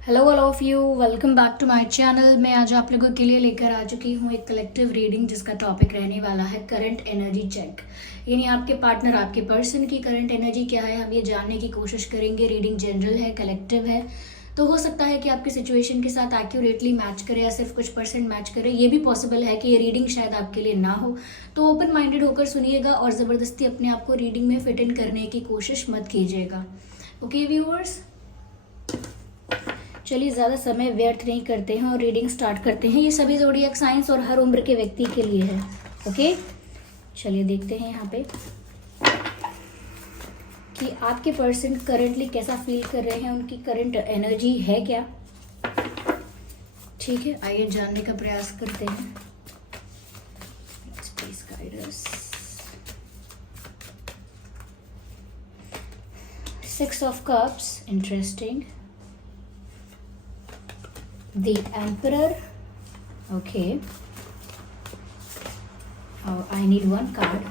Hello all of you, welcome back to my channel. मैं आज आप लोगों के लिए लेकर आ चुकी हूँ एक कलेक्टिव रीडिंग जिसका टॉपिक रहने वाला है करंट एनर्जी चेक। यानी आपके पार्टनर, आपके पर्सन की करंट एनर्जी क्या है, हम ये जानने की कोशिश करेंगे। रीडिंग जनरल है, कलेक्टिव है, तो हो सकता है कि आपकी सिचुएशन के साथ एक्यूरेटली मैच करे या सिर्फ कुछ परसेंट मैच करे। ये भी पॉसिबल है कि ये रीडिंग शायद आपके लिए ना हो। तो ओपन माइंडेड होकर सुनिएगा और ज़बरदस्ती अपने आप को रीडिंग में फिट इन करने की कोशिश मत कीजिएगा। ओके व्यूअर्स, चलिए ज़्यादा समय व्यर्थ नहीं करते हैं और रीडिंग स्टार्ट करते हैं। ये सभी ज़ोडिएक साइंस और हर उम्र के व्यक्ति के लिए है। ओके, चलिए देखते हैं यहाँ पे कि आपके पर्सन करंटली कैसा फील कर रहे हैं, उनकी करंट एनर्जी है क्या। ठीक है, आइए जानने का प्रयास करते हैं। Please guide us. 6 of cups, interesting. The Emperor. Okay. Oh, I need one card.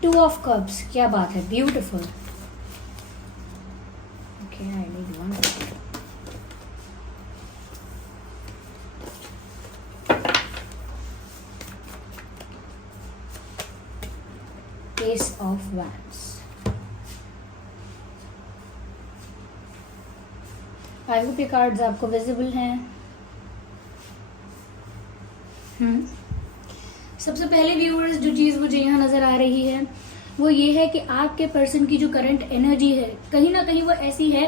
2 of Cups. क्या बात है, beautiful. Okay, I need one card. Ace of Wands. I hope ये कार्ड्स आपको विजिबल हैं। सबसे पहले व्यूअर्स, जो चीज़ मुझे यहाँ नज़र आ रही है वो ये है कि आपके पर्सन की जो करंट एनर्जी है, कहीं ना कहीं वो ऐसी है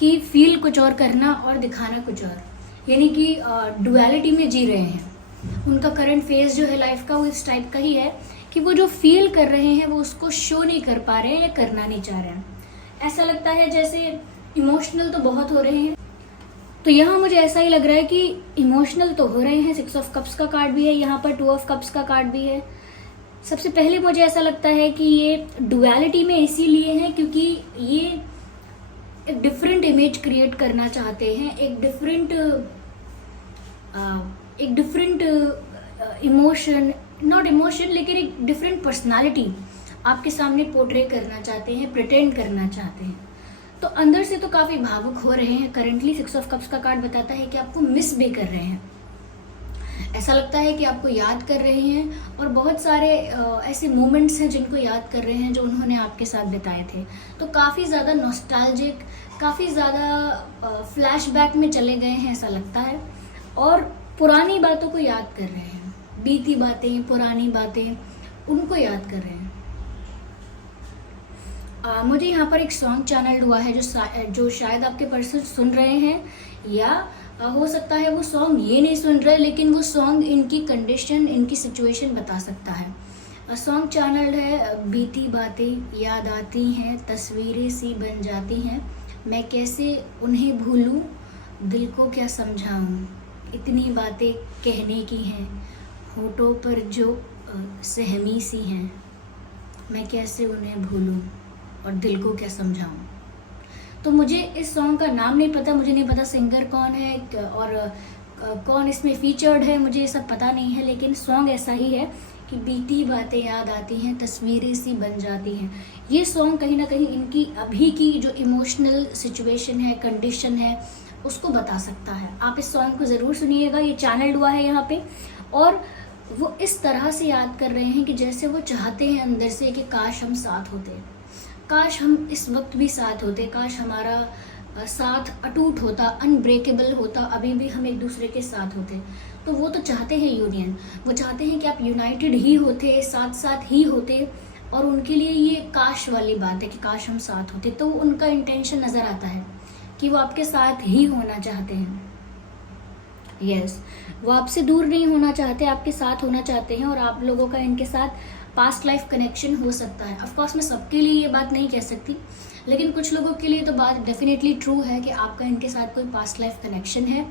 कि फील कुछ और करना और दिखाना कुछ और, यानी कि डुअलिटी में जी रहे हैं। उनका करंट फेज जो है लाइफ का वो इस टाइप का ही है कि वो जो फील कर रहे हैं वो उसको शो नहीं कर पा रहे हैं या करना नहीं चाह रहे हैं। ऐसा लगता है जैसे इमोशनल तो बहुत हो रहे हैं। तो यहाँ मुझे ऐसा ही लग रहा है कि इमोशनल तो हो रहे हैं। 6 ऑफ कप्स का कार्ड भी है यहाँ पर, 2 ऑफ कप्स का कार्ड भी है। सबसे पहले मुझे ऐसा लगता है कि ये डुअलिटी में इसीलिए है क्योंकि ये एक डिफरेंट इमेज क्रिएट करना चाहते हैं, एक डिफरेंट इमोशन, नॉट इमोशन लेकिन एक डिफरेंट पर्सनालिटी आपके सामने पोर्ट्रे करना चाहते हैं, प्रिटेंड करना चाहते हैं। तो अंदर से तो काफ़ी भावुक हो रहे हैं करंटली। 6 ऑफ कप्स का कार्ड बताता है कि आपको मिस भी कर रहे हैं। ऐसा लगता है कि आपको याद कर रहे हैं और बहुत सारे ऐसे मोमेंट्स हैं जिनको याद कर रहे हैं जो उन्होंने आपके साथ बिताए थे। तो काफ़ी ज़्यादा नॉस्टैल्जिक, काफ़ी ज़्यादा फ्लैशबैक में चले गए हैं ऐसा लगता है, और पुरानी बातों को याद कर रहे हैं। बीती बातें, पुरानी बातें, उनको याद कर रहे हैं। मुझे यहाँ पर एक सॉन्ग चैनल हुआ है जो शायद आपके पर्सन सुन रहे हैं, या हो सकता है वो सॉन्ग ये नहीं सुन रहे लेकिन वो सॉन्ग इनकी कंडीशन, इनकी सिचुएशन बता सकता है। सॉन्ग चैनल है बीती बातें याद आती हैं, तस्वीरें सी बन जाती हैं, मैं कैसे उन्हें भूलूं, दिल को क्या समझाऊं, इतनी बातें कहने की हैं, होठों पर जो सहमी सी हैं, मैं कैसे उन्हें भूलूं और दिल को क्या समझाऊं। तो मुझे इस सॉन्ग का नाम नहीं पता, मुझे नहीं पता सिंगर कौन है और कौन इसमें फीचर्ड है, मुझे ये सब पता नहीं है, लेकिन सॉन्ग ऐसा ही है कि बीती बातें याद आती हैं, तस्वीरें सी बन जाती हैं। ये सॉन्ग कहीं ना कहीं इनकी अभी की जो इमोशनल सिचुएशन है, कंडीशन है, उसको बता सकता है। आप इस सॉन्ग को ज़रूर सुनिएगा। ये चैनल्ड हुआ है यहाँ पे, और वो इस तरह से याद कर रहे हैं कि जैसे वो चाहते हैं अंदर से कि काश हम साथ होते, काश हम इस वक्त भी साथ होते, काश हमारा साथ अटूट होता, अनब्रेकेबल होता, अभी भी हम एक दूसरे के साथ होते। तो वो तो चाहते हैं यूनियन, वो चाहते हैं कि आप यूनाइटेड ही होते, साथ साथ ही होते, और उनके लिए ये काश वाली बात है कि काश हम साथ होते। तो उनका इंटेंशन नज़र आता है कि वो आपके साथ ही होना चाहते हैं। यस, वो आपसे दूर नहीं होना चाहते, आपके साथ होना चाहते हैं, और आप लोगों का इनके साथ पास्ट लाइफ कनेक्शन हो सकता है। ऑफ कोर्स मैं सबके लिए ये बात नहीं कह सकती, लेकिन कुछ लोगों के लिए तो बात डेफिनेटली ट्रू है कि आपका इनके साथ कोई पास्ट लाइफ कनेक्शन है,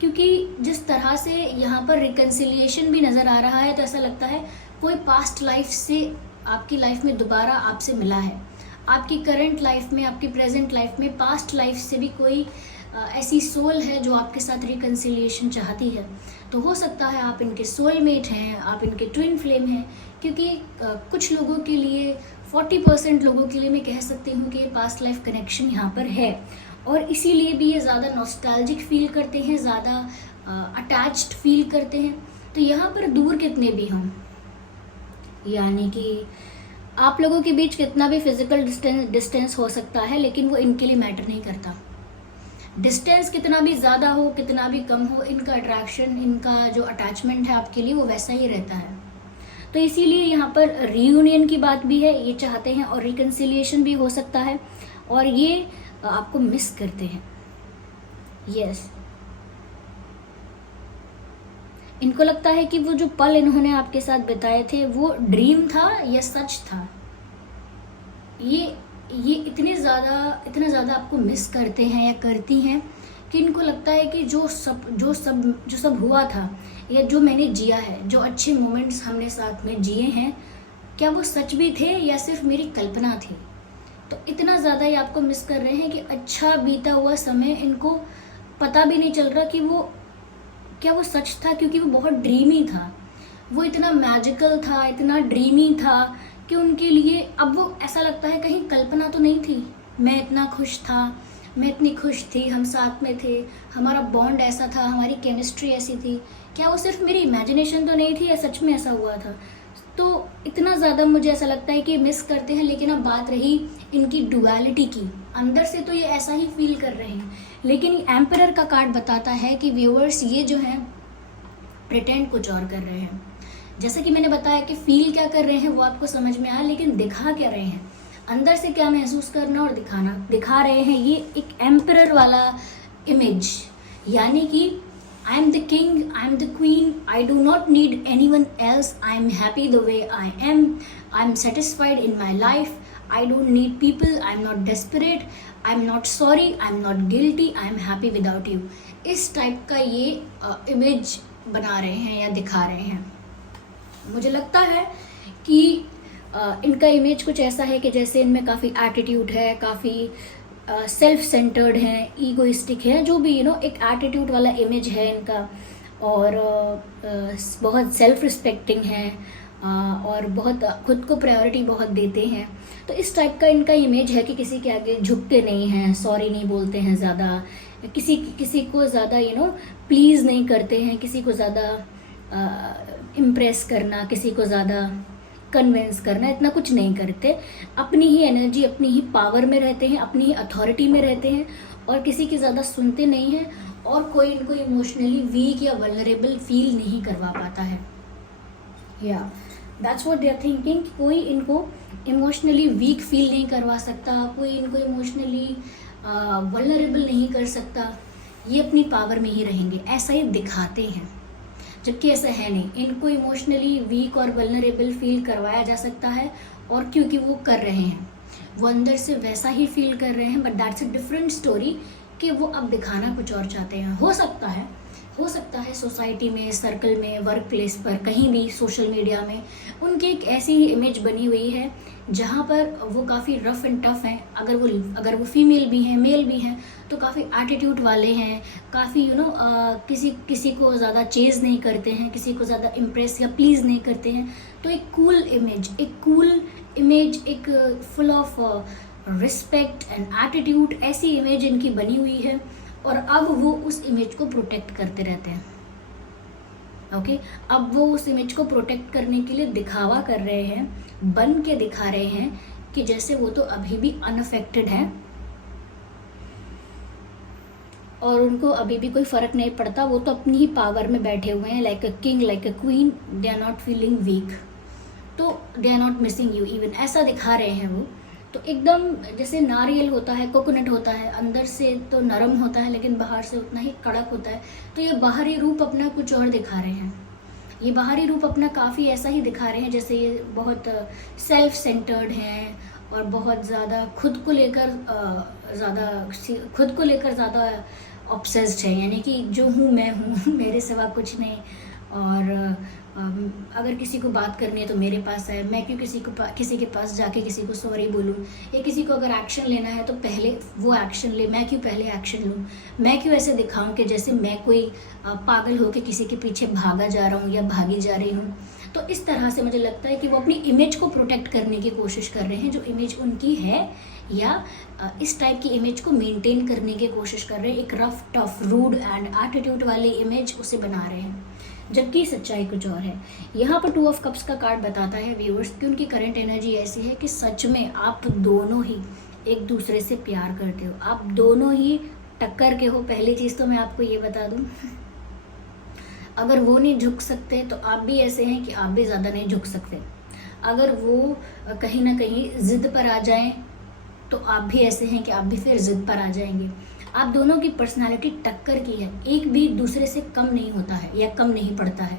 क्योंकि जिस तरह से यहाँ पर रिकन्सिलिएशन भी नज़र आ रहा है, तो ऐसा लगता है कोई पास्ट लाइफ से आपकी लाइफ में दोबारा आपसे मिला है। आपकी करंट लाइफ में, आपकी प्रेजेंट लाइफ में पास्ट लाइफ से भी कोई ऐसी सोल है जो आपके साथ रिकन्सिलिएशन चाहती है। तो हो सकता है आप इनके सोलमेट हैं, आप इनके ट्विन फ्लेम हैं, क्योंकि कुछ लोगों के लिए 40% लोगों के लिए मैं कह सकती हूँ कि पास्ट लाइफ कनेक्शन यहाँ पर है, और इसीलिए भी ये ज़्यादा नॉस्टैल्जिक फील करते हैं, ज़्यादा अटैच्ड फील करते हैं। तो यहाँ पर दूर कितने भी हों, यानी कि आप लोगों के बीच कितना भी फिजिकल डिस्टेंस हो सकता है, लेकिन वो इनके लिए मैटर नहीं करता। डिस्टेंस कितना भी ज़्यादा हो, कितना भी कम हो, इनका अट्रैक्शन, इनका जो अटैचमेंट है आपके लिए वो वैसा ही रहता है। तो इसीलिए यहाँ पर रीयूनियन की बात भी है, ये चाहते हैं, और रिकन्सिलिएशन भी हो सकता है, और ये आपको मिस करते हैं। यस, इनको लगता है कि वो जो पल इन्होंने आपके साथ बिताए थे वो ड्रीम था या सच था। ये इतना ज़्यादा आपको मिस करते हैं या करती हैं कि इनको लगता है कि जो सब हुआ था, या जो मैंने जिया है, जो अच्छे मोमेंट्स हमने साथ में जिए हैं, क्या वो सच भी थे या सिर्फ मेरी कल्पना थी। तो इतना ज़्यादा ये आपको मिस कर रहे हैं कि अच्छा बीता हुआ समय इनको पता भी नहीं चल रहा कि क्या वो सच था, क्योंकि वो बहुत ड्रीमी था, वो इतना मैजिकल था, इतना ड्रीमी था कि उनके लिए अब वो ऐसा लगता है कहीं कल्पना तो नहीं थी। मैं इतना खुश था, मैं इतनी खुश थी, हम साथ में थे, हमारा बॉन्ड ऐसा था, हमारी केमिस्ट्री ऐसी थी, क्या वो सिर्फ मेरी इमेजिनेशन तो नहीं थी या सच में ऐसा हुआ था। तो इतना ज़्यादा मुझे ऐसा लगता है कि मिस करते हैं। लेकिन अब बात रही इनकी डुअलिटी की, अंदर से तो ये ऐसा ही फील कर रहे हैं, लेकिन एम्परर का कार्ड बताता है कि व्यूअर्स ये जो हैं प्रिटेंड कुछ और कर रहे हैं। जैसे कि मैंने बताया कि फील क्या कर रहे हैं वो आपको समझ में आया, लेकिन दिखा क्या रहे हैं, अंदर से क्या महसूस करना और दिखा रहे हैं। ये एक एम्परर वाला इमेज, यानी कि I am the king, I am the queen, I do not need anyone else, I am happy the way I am satisfied in my life, I don't need people, I am not desperate, I am not sorry, I am not guilty, I am happy without you। इस type का ये image बना रहे हैं या दिखा रहे हैं। मुझे लगता है कि इनका इमेज कुछ ऐसा है कि जैसे इनमें काफ़ी एटीट्यूड है, काफ़ी सेल्फ सेंटर्ड हैं, ईगोइस्टिक है, जो भी एक एटीट्यूड वाला इमेज है इनका, और बहुत सेल्फ रिस्पेक्टिंग है, और बहुत खुद को प्रायोरिटी बहुत देते हैं। तो इस टाइप का इनका इमेज है कि किसी के आगे झुकते नहीं हैं, सॉरी नहीं बोलते हैं ज़्यादा, किसी को ज़्यादा प्लीज़ नहीं करते हैं, किसी को ज़्यादा इम्प्रेस करना, किसी को ज़्यादा कन्विंस करना, इतना कुछ नहीं करते। अपनी ही एनर्जी, अपनी ही पावर में रहते हैं, अपनी ही अथॉरिटी में रहते हैं, और किसी की ज़्यादा सुनते नहीं हैं, और कोई इनको इमोशनली वीक या वल्नरेबल फील नहीं करवा पाता है। या that's what they are thinking. कोई इनको इमोशनली वीक फील नहीं करवा सकता, कोई इनको इमोशनली वल्नरेबल नहीं कर सकता, ये अपनी पावर में ही रहेंगे, ऐसा ही दिखाते हैं, जबकि ऐसा है नहीं। इनको इमोशनली वीक और वल्नरेबल फील करवाया जा सकता है, और क्योंकि वो कर रहे हैं, वो अंदर से वैसा ही फील कर रहे हैं, but that's a different story कि वो अब दिखाना कुछ और चाहते हैं। हो सकता है सोसाइटी में, सर्कल में, वर्क प्लेस पर, कहीं भी सोशल मीडिया में उनकी एक ऐसी इमेज बनी हुई है जहाँ पर वो काफ़ी रफ एंड टफ हैं। अगर वो फीमेल भी हैं, मेल भी हैं, तो काफ़ी एटीट्यूड वाले हैं, काफ़ी किसी को ज़्यादा चेज़ नहीं करते हैं, किसी को ज़्यादा इम्प्रेस या प्लीज़ नहीं करते हैं। तो एक कूल इमेज, एक full of respect and attitude, ऐसी इमेज इनकी बनी हुई है, और अब वो उस इमेज को प्रोटेक्ट करते रहते हैं। ओके, अब वो उस इमेज को प्रोटेक्ट करने के लिए दिखावा कर रहे हैं, बन के दिखा रहे हैं कि जैसे वो तो अभी भी अनअफेक्टेड हैं, और उनको अभी भी कोई फ़र्क नहीं पड़ता, वो तो अपनी ही पावर में बैठे हुए हैं, like a king, like a queen, they are not feeling weak, तो they are not missing you even, ऐसा दिखा रहे हैं वो। तो एकदम जैसे नारियल होता है, कोकोनट होता है, अंदर से तो नरम होता है लेकिन बाहर से उतना ही कड़क होता है, तो ये बाहरी रूप अपना कुछ और दिखा रहे हैं। ये बाहरी रूप अपना काफ़ी ऐसा ही दिखा रहे हैं जैसे ये बहुत सेल्फ सेंटर्ड हैं, और बहुत ज़्यादा खुद को लेकर ज़्यादा ऑब्सेस्ड है, यानी कि जो हूँ मैं हूँ, मेरे सिवा कुछ नहीं, और अगर किसी को बात करनी है तो मेरे पास है, मैं क्यों किसी के पास जाके किसी को सॉरी बोलूँ, या किसी को अगर एक्शन लेना है तो पहले वो एक्शन ले, मैं क्यों पहले एक्शन लूँ, मैं क्यों ऐसे दिखाऊं कि जैसे मैं कोई पागल हो के किसी के पीछे भागा जा रहा हूँ या भागी जा रही हूँ। तो इस तरह से मुझे लगता है कि वो अपनी इमेज को प्रोटेक्ट करने की कोशिश कर रहे हैं, जो इमेज उनकी है, या इस टाइप की इमेज को मेंटेन करने की कोशिश कर रहे हैं। एक rough tough rude and attitude वाली इमेज उसे बना रहे हैं, जबकि सच्चाई कुछ और है। यहाँ पर 2 ऑफ कप्स का कार्ड बताता है व्यूअर्स कि उनकी करंट एनर्जी ऐसी है कि सच में आप दोनों ही एक दूसरे से प्यार करते हो, आप दोनों ही टक्कर के हो। पहली चीज़ तो मैं आपको ये बता दूँ, अगर वो नहीं झुक सकते तो आप भी ऐसे हैं कि आप भी ज़्यादा नहीं झुक सकते। अगर वो कहीं ना कहीं ज़िद पर आ जाएं तो आप भी ऐसे हैं कि आप भी फिर ज़िद पर आ जाएंगे। आप दोनों की पर्सनालिटी टक्कर की है, एक भी दूसरे से कम नहीं होता है या कम नहीं पड़ता है।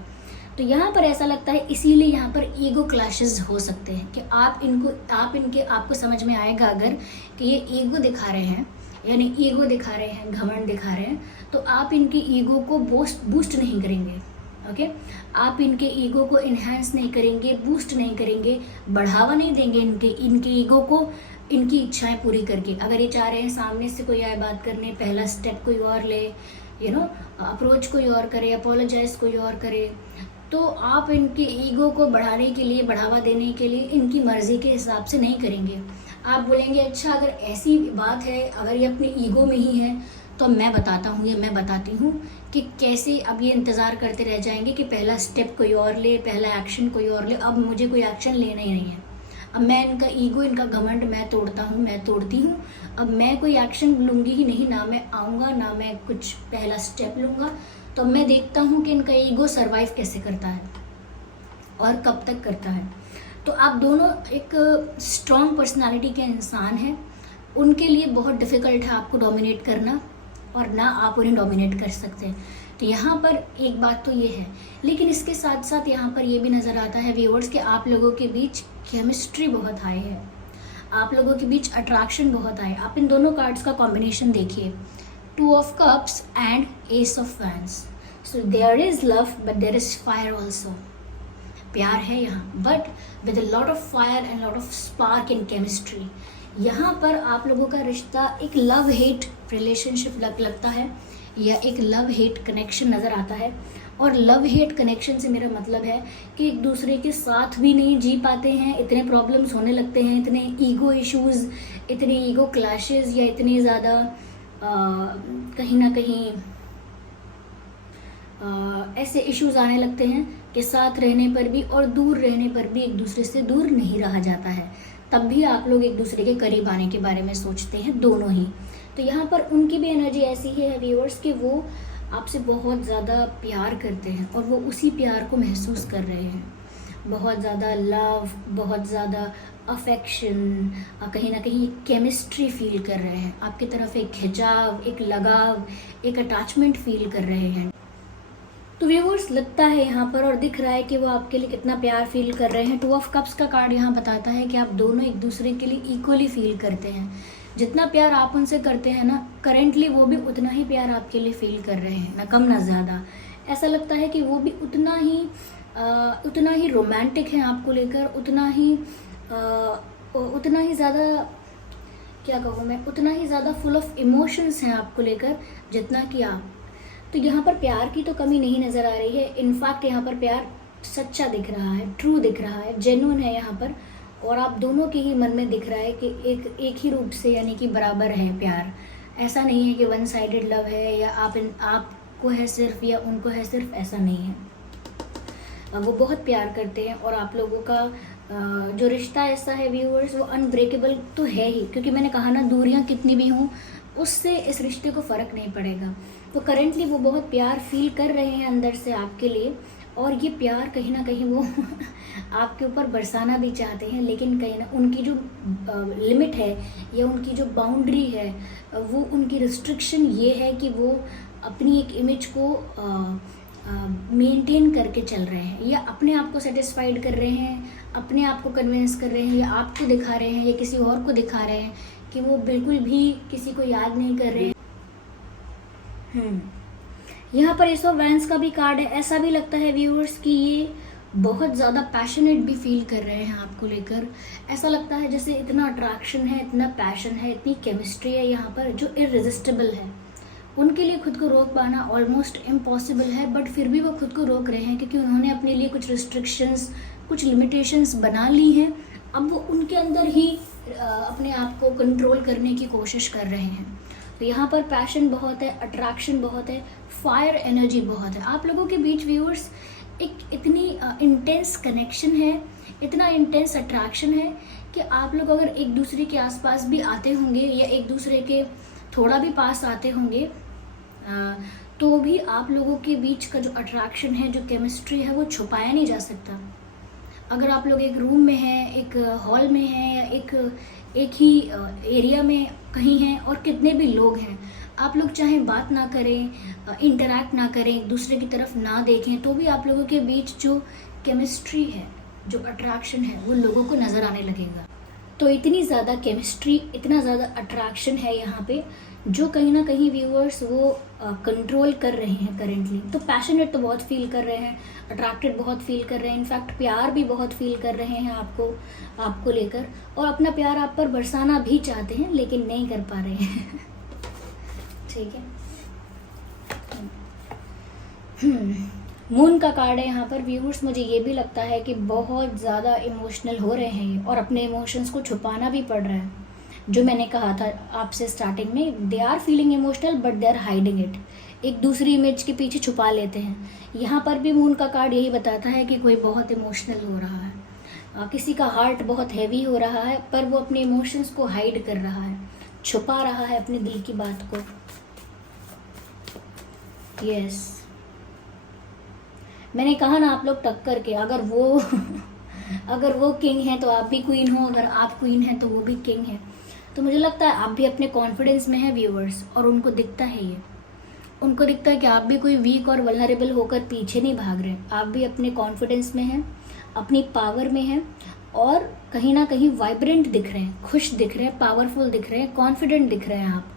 तो यहाँ पर ऐसा लगता है, इसीलिए यहाँ पर ईगो क्लैशेस हो सकते हैं कि आपको समझ में आएगा अगर कि ये ईगो दिखा रहे हैं, यानी ईगो दिखा रहे हैं, घमंड दिखा रहे हैं, तो आप इनकी ईगो को बूस्ट नहीं करेंगे। ओके, आप इनके ईगो को इन्हांस नहीं करेंगे, बूस्ट नहीं करेंगे, बढ़ावा नहीं देंगे इनके ईगो को, इनकी इच्छाएं पूरी करके। अगर ये चाह रहे हैं सामने से कोई आए बात करने, पहला स्टेप कोई और ले, अप्रोच कोई और करे, अपोलोजाइज कोई और करे, तो आप इनके ईगो को बढ़ाने के लिए, बढ़ावा देने के लिए इनकी मर्जी के हिसाब से नहीं करेंगे। आप बोलेंगे अच्छा अगर ऐसी बात है, अगर ये अपने ईगो में ही है तो मैं बताता हूँ या मैं बताती हूँ कि कैसे अब ये इंतज़ार करते रह जाएंगे कि पहला स्टेप कोई और ले, पहला एक्शन कोई और ले। अब मुझे कोई एक्शन लेना ही नहीं है, अब मैं इनका ईगो, इनका घमंड मैं तोड़ता हूँ, मैं तोड़ती हूँ। अब मैं कोई एक्शन लूँगी ही नहीं, ना मैं आऊँगा, ना मैं कुछ पहला स्टेप लूँगा। तो मैं देखता हूँ कि इनका ईगो सर्वाइव कैसे करता है और कब तक करता है। तो आप दोनों एक स्ट्रॉन्ग पर्सनालिटी के इंसान हैं, उनके लिए बहुत डिफ़िकल्ट है आपको डोमिनेट करना, और ना आप उन्हें डोमिनेट कर सकते हैं। तो यहाँ पर एक बात तो ये है, लेकिन इसके साथ साथ यहाँ पर ये भी नज़र आता है व्यूअर्स कि आप लोगों के बीच केमिस्ट्री बहुत हाई है, आप लोगों के बीच अट्रैक्शन बहुत हाई। आप इन दोनों कार्ड्स का कॉम्बिनेशन देखिए, 2 of cups and ace of wands. So there is love but there is fire also. प्यार है यहाँ, but with a lot of fire and lot of spark in chemistry. यहाँ पर आप लोगों का रिश्ता एक लव हेट रिलेशनशिप लगता है, या एक लव हेट कनेक्शन नज़र आता है। और लव हेट कनेक्शन से मेरा मतलब है कि एक दूसरे के साथ भी नहीं जी पाते हैं, इतने प्रॉब्लम्स होने लगते हैं, इतने ईगो इश्यूज़, इतने ईगो क्लैशेस, या इतने ज़्यादा कहीं ना कहीं ऐसे इश्यूज़ आने लगते हैं कि साथ रहने पर भी और दूर रहने पर भी एक दूसरे से दूर नहीं रहा जाता है। तब भी आप लोग एक दूसरे के करीब आने के बारे में सोचते हैं, दोनों ही। तो यहाँ पर उनकी भी एनर्जी ऐसी है व्यूअर्स कि वो आपसे बहुत ज़्यादा प्यार करते हैं और वो उसी प्यार को महसूस कर रहे हैं। बहुत ज़्यादा लव, बहुत ज़्यादा अफेक्शन, कहीं ना कहीं केमिस्ट्री फील कर रहे हैं, आपकी तरफ एक खिंचाव, एक लगाव, एक अटैचमेंट फील कर रहे हैं। तो व्यूअर्स लगता है यहाँ पर और दिख रहा है कि वो आपके लिए कितना प्यार फील कर रहे हैं। 2 ऑफ कप्स का कार्ड यहाँ बताता है कि आप दोनों एक दूसरे के लिए इक्वली फील करते हैं। जितना प्यार आप उनसे करते हैं ना, करेंटली वो भी उतना ही प्यार आपके लिए फील कर रहे हैं, ना कम ना ज़्यादा। ऐसा लगता है कि वो भी उतना ही रोमांटिक है आपको लेकर, उतना ही ज़्यादा, क्या कहूँ मैं, उतना ही ज़्यादा फुल ऑफ इमोशंस हैं आपको लेकर जितना कि आप। तो यहाँ पर प्यार की तो कमी नहीं नज़र आ रही है। इनफैक्ट यहाँ पर प्यार सच्चा दिख रहा है, ट्रू दिख रहा है, जेन्युइन है यहाँ पर। और आप दोनों के ही मन में दिख रहा है कि एक ही रूप से, यानी कि बराबर है प्यार। ऐसा नहीं है कि वन साइडेड लव है, या आपको है सिर्फ या उनको है सिर्फ, ऐसा नहीं है। वो बहुत प्यार करते हैं और आप लोगों का जो रिश्ता ऐसा है व्यूअर्स, वो अनब्रेकेबल तो है ही, क्योंकि मैंने कहा ना, दूरियां कितनी भी हों उससे इस रिश्ते को फ़र्क नहीं पड़ेगा। तो करेंटली वो बहुत प्यार फील कर रहे हैं अंदर से आपके लिए, और ये प्यार कहीं ना कहीं वो आपके ऊपर बरसाना भी चाहते हैं, लेकिन कहीं ना उनकी जो लिमिट है या उनकी जो बाउंड्री है, वो उनकी रिस्ट्रिक्शन ये है कि वो अपनी एक इमेज को मेंटेन करके चल रहे हैं, या अपने आप को सेटिस्फाइड कर रहे हैं, अपने आप को कन्विंस कर रहे हैं, या आपको दिखा रहे हैं या किसी और को दिखा रहे हैं कि वो बिल्कुल भी किसी को याद नहीं कर रहे हैं। यहाँ पर एस ऑफ वैंड्स का भी कार्ड है। ऐसा भी लगता है व्यूअर्स कि ये बहुत ज़्यादा पैशनेट भी फील कर रहे हैं आपको लेकर। ऐसा लगता है जैसे इतना अट्रैक्शन है, इतना पैशन है, इतनी केमिस्ट्री है यहाँ पर जो इररेजिस्टिबल है। उनके लिए खुद को रोक पाना ऑलमोस्ट इम्पॉसिबल है, बट फिर भी वो खुद को रोक रहे हैं क्योंकि उन्होंने अपने लिए कुछ रिस्ट्रिक्शंस, कुछ लिमिटेशंस बना ली हैं। अब वो उनके अंदर ही अपने आप को कंट्रोल करने की कोशिश कर रहे हैं। तो यहाँ पर पैशन बहुत है, अट्रैक्शन बहुत है, फायर एनर्जी बहुत है। आप लोगों के बीच व्यूअर्स एक इतनी इंटेंस कनेक्शन है, इतना इंटेंस अट्रैक्शन है कि आप लोग अगर एक दूसरे के आसपास भी आते होंगे या एक दूसरे के थोड़ा भी पास आते होंगे तो भी आप लोगों के बीच का जो अट्रैक्शन है, जो केमिस्ट्री है, वो छुपाया नहीं जा सकता। अगर आप लोग एक रूम में हैं, एक हॉल में हैं या एक ही एरिया में कहीं हैं और कितने भी लोग हैं, आप लोग चाहे बात ना करें, इंटरैक्ट ना करें, एक दूसरे की तरफ ना देखें, तो भी आप लोगों के बीच जो केमिस्ट्री है, जो अट्रैक्शन है, वो लोगों को नज़र आने लगेगा। तो इतनी ज़्यादा केमिस्ट्री, इतना ज़्यादा अट्रैक्शन है यहाँ पे जो कहीं ना कहीं व्यूअर्स वो कंट्रोल कर रहे हैं करेंटली। तो पैशनेट तो बहुत फील कर रहे हैं, अट्रैक्टेड बहुत फील कर रहे हैं, इनफैक्ट प्यार भी बहुत फील कर रहे हैं आपको लेकर, और अपना प्यार आप पर बरसाना भी चाहते हैं लेकिन नहीं कर पा रहे हैं। ठीक है। मून का कार्ड है यहाँ पर व्यूअर्स। मुझे ये भी लगता है कि बहुत ज़्यादा इमोशनल हो रहे हैं ये और अपने इमोशंस को छुपाना भी पड़ रहा है। जो मैंने कहा था आपसे स्टार्टिंग में, they are feeling emotional but they are hiding it. एक दूसरी इमेज के पीछे छुपा लेते हैं। यहाँ पर भी मून का कार्ड यही बताता है कि कोई बहुत इमोशनल हो रहा है, किसी का हार्ट बहुत हैवी हो रहा है, पर वो अपने इमोशंस को हाइड कर रहा है, छुपा रहा है अपने दिल की बात को। यस, मैंने कहा ना, आप लोग टक्कर के, अगर वो किंग है तो आप भी क्वीन हो, अगर आप क्वीन है तो वो भी किंग है। तो मुझे लगता है आप भी अपने कॉन्फिडेंस में है व्यूअर्स, और उनको दिखता है ये, उनको दिखता है कि आप भी कोई वीक और वल्नरेबल होकर पीछे नहीं भाग रहे। आप भी अपने कॉन्फिडेंस में हैं, अपनी पावर में हैं, और कहीं ना कहीं वाइब्रेंट दिख रहे हैं, खुश दिख रहे हैं, पावरफुल दिख रहे हैं, कॉन्फिडेंट दिख रहे हैं आप।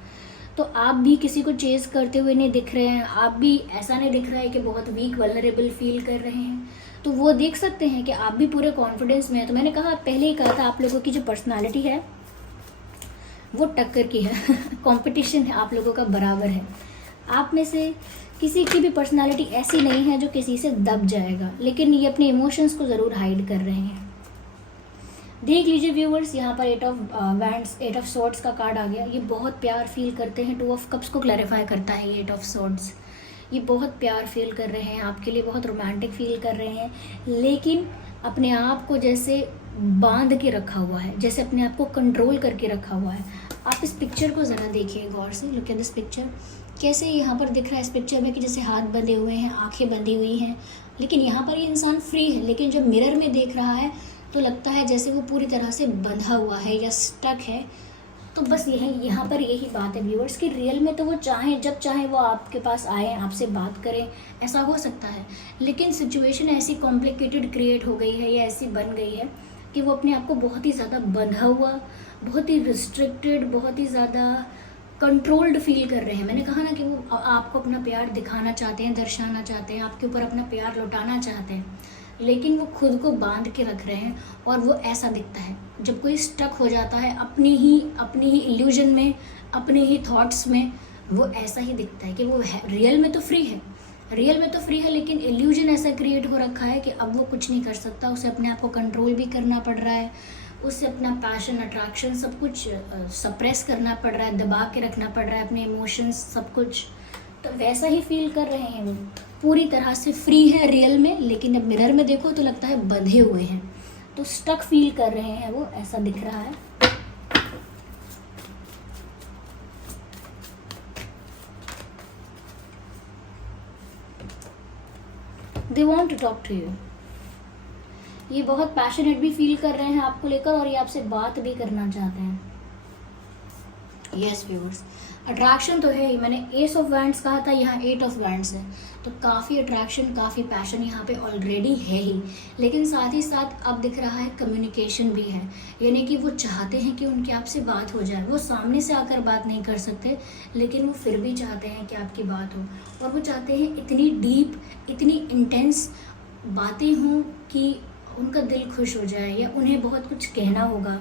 तो आप भी किसी को चेज करते हुए नहीं दिख रहे हैं, आप भी ऐसा नहीं दिख रहा है कि बहुत वीक वल्नरेबल फील कर रहे हैं। तो वो देख सकते हैं कि आप भी पूरे कॉन्फिडेंस में हैं। तो मैंने कहा, पहले ही कहा था, आप लोगों की जो पर्सनालिटी है वो टक्कर की है। कंपटीशन है आप लोगों का बराबर है। आप में से किसी की भी पर्सनालिटी ऐसी नहीं है जो किसी से दब जाएगा, लेकिन ये अपने इमोशंस को ज़रूर हाइड कर रहे हैं। देख लीजिए व्यूअर्स, यहाँ पर 8 ऑफ वैंड्स, 8 ऑफ सॉर्ड्स का कार्ड आ गया। ये बहुत प्यार फील करते हैं, 2 ऑफ कप्स को क्लैरिफाई करता है ये 8 ऑफ सॉर्ड्स। ये बहुत प्यार फील कर रहे हैं आपके लिए, बहुत रोमांटिक फील कर रहे हैं, लेकिन अपने आप को जैसे बांध के रखा हुआ है, जैसे अपने आप को कंट्रोल करके रखा हुआ है। आप इस पिक्चर को ज़रा देखिए गौर से, लुक एट दिस पिक्चर। कैसे यहाँ पर दिख रहा है इस पिक्चर में कि जैसे हाथ बंधे हुए हैं, आंखें बंधी हुई हैं, लेकिन यहाँ पर ये इंसान फ्री है, लेकिन जब मिरर में देख रहा है तो लगता है जैसे वो पूरी तरह से बंधा हुआ है या स्टक है। तो बस यहाँ पर यही बात है व्यूअर्स कि रियल में तो वो चाहें, जब चाहें वो आपके पास आए, आपसे बात करें, ऐसा हो सकता है, लेकिन सिचुएशन ऐसी कॉम्प्लिकेटेड क्रिएट हो गई है या ऐसी बन गई है कि वो अपने आप को बहुत ही ज़्यादा बंधा हुआ, बहुत ही रिस्ट्रिक्टेड, बहुत ही ज़्यादा कंट्रोल्ड फील कर रहे हैं। मैंने कहा ना कि वो आपको अपना प्यार दिखाना चाहते हैं, दर्शाना चाहते हैं, आपके ऊपर अपना प्यार लौटाना चाहते हैं, लेकिन वो खुद को बांध के रख रहे हैं। और वो ऐसा दिखता है जब कोई स्टक हो जाता है अपनी ही इल्यूजन में, अपने ही थॉट्स में, वो ऐसा ही दिखता है कि वो रियल में तो फ्री है, लेकिन इल्यूजन ऐसा क्रिएट हो रखा है कि अब वो कुछ नहीं कर सकता, उसे अपने आप को कंट्रोल भी करना पड़ रहा है, उसे अपना पैशन, अट्रैक्शन सब कुछ सप्रेस करना पड़ रहा है, दबा के रखना पड़ रहा है, अपने इमोशंस सब कुछ। तो वैसा ही फील कर रहे हैं वो, पूरी तरह से फ्री है रियल में, लेकिन अब मिरर में देखो तो लगता है बंधे हुए हैं, तो स्टक फील कर रहे हैं वो, ऐसा दिख रहा है। They want to talk to you. ये बहुत पैशनेट भी फील कर रहे हैं आपको लेकर, और ये आपसे बात भी करना चाहते हैं। यस व्यूअर्स, अट्रैक्शन तो है ही। मैंने एस ऑफ वैंड्स कहा था, यहाँ 8 ऑफ वैंड्स है, तो काफ़ी अट्रैक्शन, काफ़ी पैशन यहाँ पे ऑलरेडी है ही, लेकिन साथ ही साथ अब दिख रहा है कम्युनिकेशन भी है, यानी कि वो चाहते हैं कि उनकी आपसे बात हो जाए। वो सामने से आकर बात नहीं कर सकते, लेकिन वो फिर भी चाहते हैं कि आपकी बात हो, और वो चाहते हैं इतनी डीप, इतनी इंटेंस, बातें हों कि उनका दिल खुश हो जाए या उन्हें बहुत कुछ कहना होगा।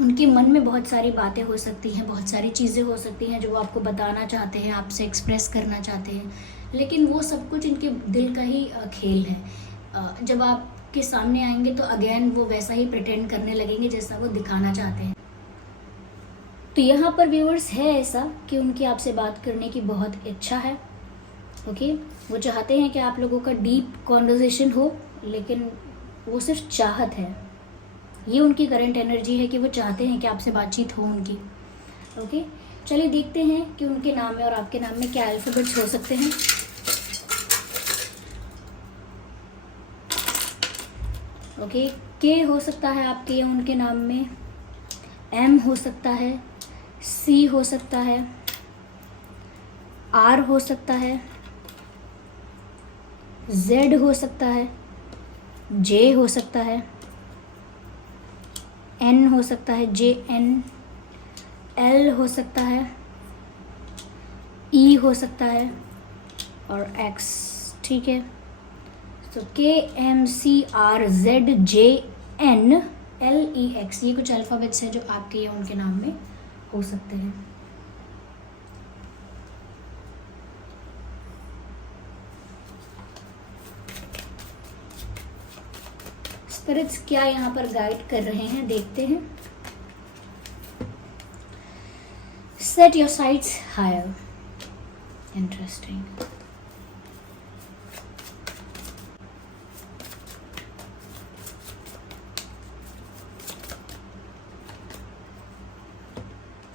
उनके मन में बहुत सारी बातें हो सकती हैं, बहुत सारी चीज़ें हो सकती हैं जो वो आपको बताना चाहते हैं, आपसे एक्सप्रेस करना चाहते हैं, लेकिन वो सब कुछ इनके दिल का ही खेल है। जब आपके सामने आएंगे तो अगेन वो वैसा ही प्रिटेंड करने लगेंगे जैसा वो दिखाना चाहते हैं। तो यहाँ पर व्यूअर्स है ऐसा कि उनकी आपसे बात करने की बहुत इच्छा है। ओके, वो चाहते हैं कि आप लोगों का डीप कॉन्वर्जेशन हो, लेकिन वो सिर्फ चाहत है। ये उनकी करंट एनर्जी है कि वो चाहते हैं कि आपसे बातचीत हो उनकी। ओके, चलिए देखते हैं कि उनके नाम में और आपके नाम में क्या अल्फ़ाबेट्स हो सकते हैं। ओके, के हो सकता है आपके या उनके नाम में, एम हो सकता है, सी हो सकता है, आर हो सकता है, जेड हो सकता है, जे हो सकता है, एन हो सकता है, जे एन, एल हो सकता है, ई हो सकता है और एक्स। ठीक है, तो K M C R Z J N L E X, ये कुछ अल्फ़ाबेट्स हैं जो आपके या उनके नाम में हो सकते हैं। स्पिरिट्स क्या यहाँ पर गाइड कर रहे हैं देखते हैं। Set your sights higher. Interesting.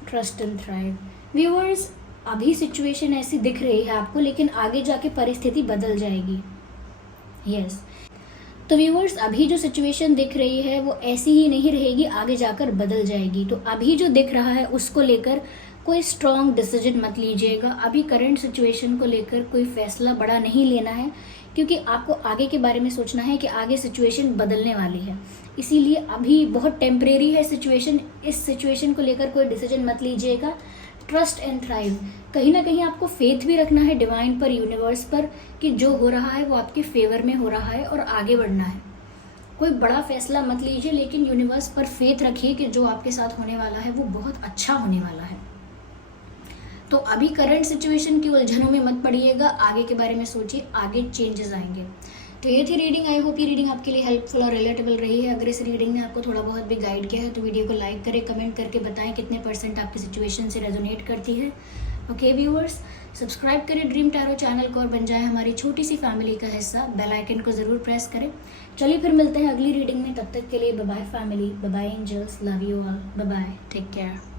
Trust and thrive. Viewers, अभी सिचुएशन ऐसी दिख रही है आपको, लेकिन आगे जाके परिस्थिति बदल जाएगी। यस, तो व्यूअर्स, अभी जो सिचुएशन दिख रही है वो ऐसी ही नहीं रहेगी, आगे जाकर बदल जाएगी। तो अभी जो दिख रहा है उसको लेकर कोई स्ट्रॉन्ग डिसीजन मत लीजिएगा। अभी करंट सिचुएशन को लेकर कोई फैसला बड़ा नहीं लेना है, क्योंकि आपको आगे के बारे में सोचना है कि आगे सिचुएशन बदलने वाली है। इसीलिए अभी बहुत टेम्परेरी है सिचुएशन, इस सिचुएशन को लेकर कोई डिसीजन मत लीजिएगा। Trust and thrive. कहीं ना कहीं आपको फेथ भी रखना है डिवाइन पर, यूनिवर्स पर, कि जो हो रहा है वो आपके फेवर में हो रहा है और आगे बढ़ना है। कोई बड़ा फैसला मत लीजिए, लेकिन यूनिवर्स पर फेथ रखिए कि जो आपके साथ होने वाला है वो बहुत अच्छा होने वाला है। तो अभी करंट सिचुएशन की उलझनों में मत पड़िएगा, आगे के बारे में सोचिए, आगे चेंजेस आएंगे। तो ये थी रीडिंग। आई होप ये रीडिंग आपके लिए हेल्पफुल और रिलेटेबल रही है। अगर इस रीडिंग ने आपको थोड़ा बहुत भी गाइड किया है तो वीडियो को लाइक करें, कमेंट करके बताएं कितने % आपकी सिचुएशन से रेजोनेट करती है। ओके व्यूअर्स, सब्सक्राइब करें ड्रीम टैरो चैनल को और बन जाए हमारी छोटी सी फैमिली का हिस्सा। बेल आइकन को ज़रूर प्रेस करें। चलिए फिर मिलते हैं अगली रीडिंग में, तब तक के लिए bye bye family, bye bye angels, love you all, bye bye, take care.